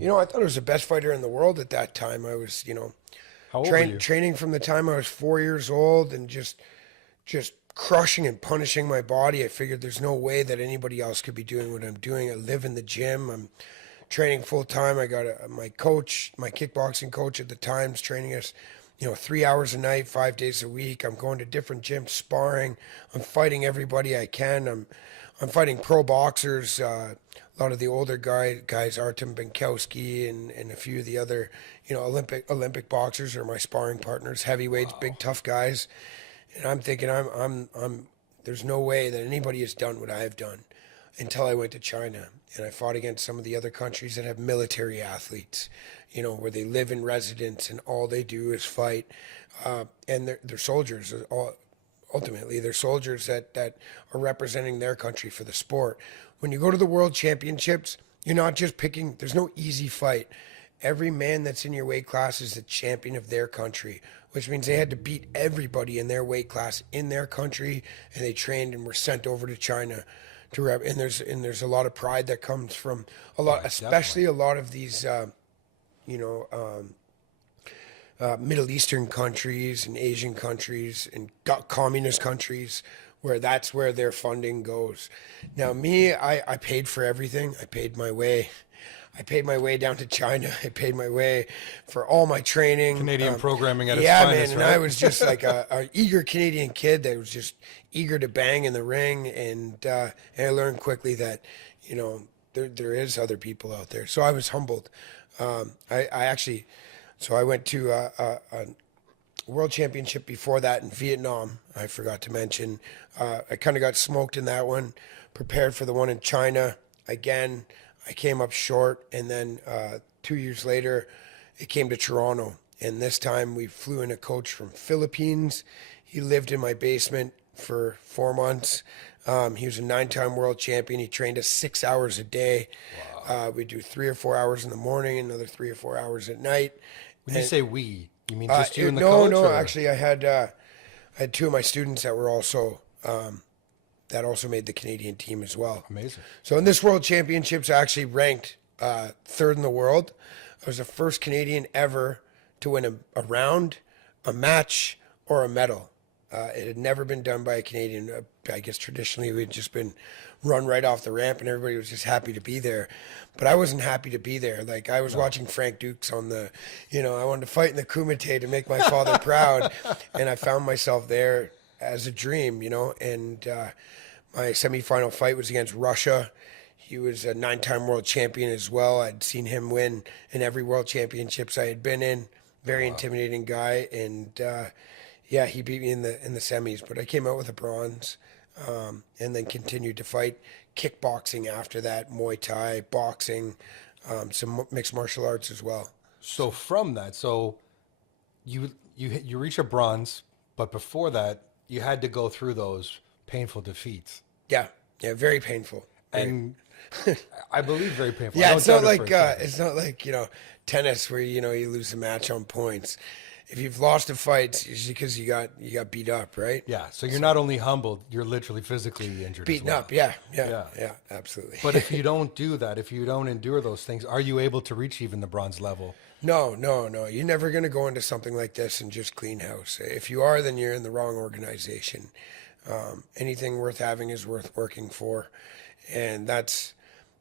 I thought I was the best fighter in the world at that time. I was, How old were you? training from the time I was 4 years old and just crushing and punishing my body. I figured there's no way that anybody else could be doing what I'm doing. I live in the gym. I'm training full time. I got my coach, my kickboxing coach at the time's training us, 3 hours a night, 5 days a week. I'm going to different gyms, sparring. I'm fighting everybody I can. I'm fighting pro boxers. A lot of the older guys, Artem Benkowski and a few of the other, Olympic boxers are my sparring partners. Heavyweights, big tough guys. And I'm thinking, there's no way that anybody has done what I have done until I went to China and I fought against some of the other countries that have military athletes, where they live in residence and all they do is fight. And they're soldiers. Ultimately, they're soldiers that are representing their country for the sport. When you go to the World Championships, you're not just picking, there's no easy fight. Every man that's in your weight class is the champion of their country, which means they had to beat everybody in their weight class in their country, and they trained and were sent over to China to rep. And there's a lot of pride that comes from especially Definitely. a lot of these, you know, um, Middle Eastern countries and Asian countries and communist countries, where that's where their funding goes. Now, me, I paid for everything. I paid my way. I paid my way down to China. I paid my way for all my training. Canadian programming at its Yeah, man, finest, and right? I was just like a eager Canadian kid that was just eager to bang in the ring, and I learned quickly that, there is other people out there. So I was humbled. I actually, so I went to a world championship before that in Vietnam. I forgot to mention. I kind of got smoked in that one. Prepared for the one in China again. I came up short, and then 2 years later, it came to Toronto. And this time, we flew in a coach from Philippines. He lived in my basement for 4 months. He was a 9-time world champion. He trained us 6 hours a day. We do 3 or 4 hours in the morning, another 3 or 4 hours at night. When you And say we, you mean just you and the no, coach? no. Or? Actually, I had two of my students that were also that also made the Canadian team as well. Amazing. So in this World Championships, I actually ranked third in the world. I was the first Canadian ever to win a round, a match, or a medal. It had never been done by a Canadian. I guess traditionally we'd just been run right off the ramp and everybody was just happy to be there. But I wasn't happy to be there. Like, I was watching Frank Dukes on I wanted to fight in the Kumite to make my father proud. And I found myself there as a dream, and my semifinal fight was against Russia. He was a 9-time world champion as well. I'd seen him win in every world championships I had been in. Very intimidating guy, and yeah, he beat me in the semis. But I came out with a bronze, and then continued to fight kickboxing after that, Muay Thai, boxing, some mixed martial arts as well. So from that, you reach a bronze, but before that, you had to go through those painful defeats, Yeah, yeah, very painful. and I believe very painful. I Yeah, don't it's not doubt it for like a second. tennis where you lose a match on points. If you've lost a fight, it's usually because you got beat up, right? Yeah, so you're not only humbled, you're literally physically injured as Beaten well. up, yeah, yeah, Yeah. yeah, absolutely. But if you don't do that, if you don't endure those things, are you able to reach even the bronze level? No, no, no. You're never going to go into something like this and just clean house. If you are, then you're in the wrong organization. Anything worth having is worth working for, and that's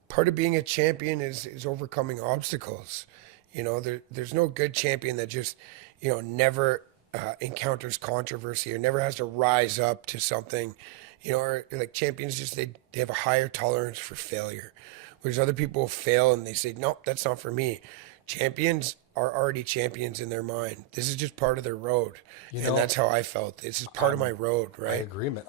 part of being a champion is overcoming obstacles. There's no good champion that just never encounters controversy or never has to rise up to something. Or like champions, just they have a higher tolerance for failure, whereas other people fail and they say, nope, that's not for me. Champions are already champions in their mind. This is just part of their road, You and know, that's how I felt. This is part of my road, I right? agree, man.